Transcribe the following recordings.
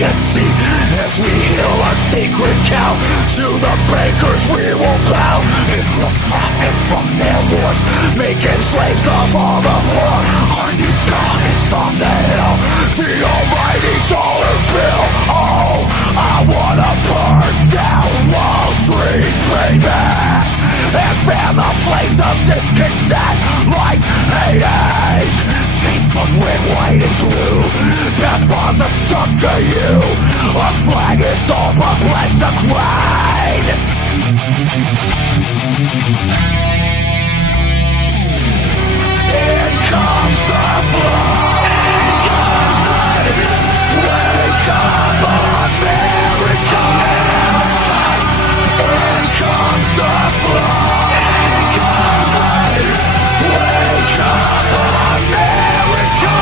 see as we heal our secret count. To the bakers we will bow. Endless profit from their wars, making slaves of all the poor. Our new God is on the hill, the almighty dollar bill. Oh, I wanna burn down Wall Street, baby, and fan the flames of discontent like Hades. Saints of red, white, and blue, past bonds of chucked to you. Our flag is all but bled to grain. In comes the flood. In comes the wake up, America. In comes the flood. In comes the wake up, America.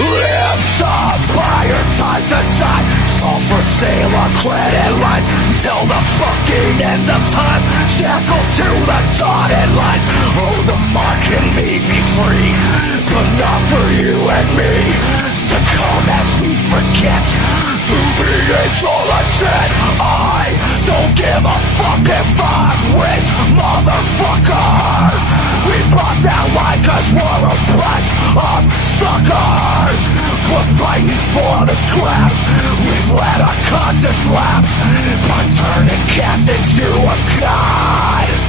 Lift up higher time to time. Sold for sale on credit lines till the fucking end of time. Shackled to the dotted line. Oh, the market may be free, but not for you and me. Succumb as we forget to be intolerant. I don't give a fuck if I'm rich, motherfucker. We brought that line cause we're a bunch of suckers. We're fighting for the scraps. We've let our conscience lapse by turning cash into a god.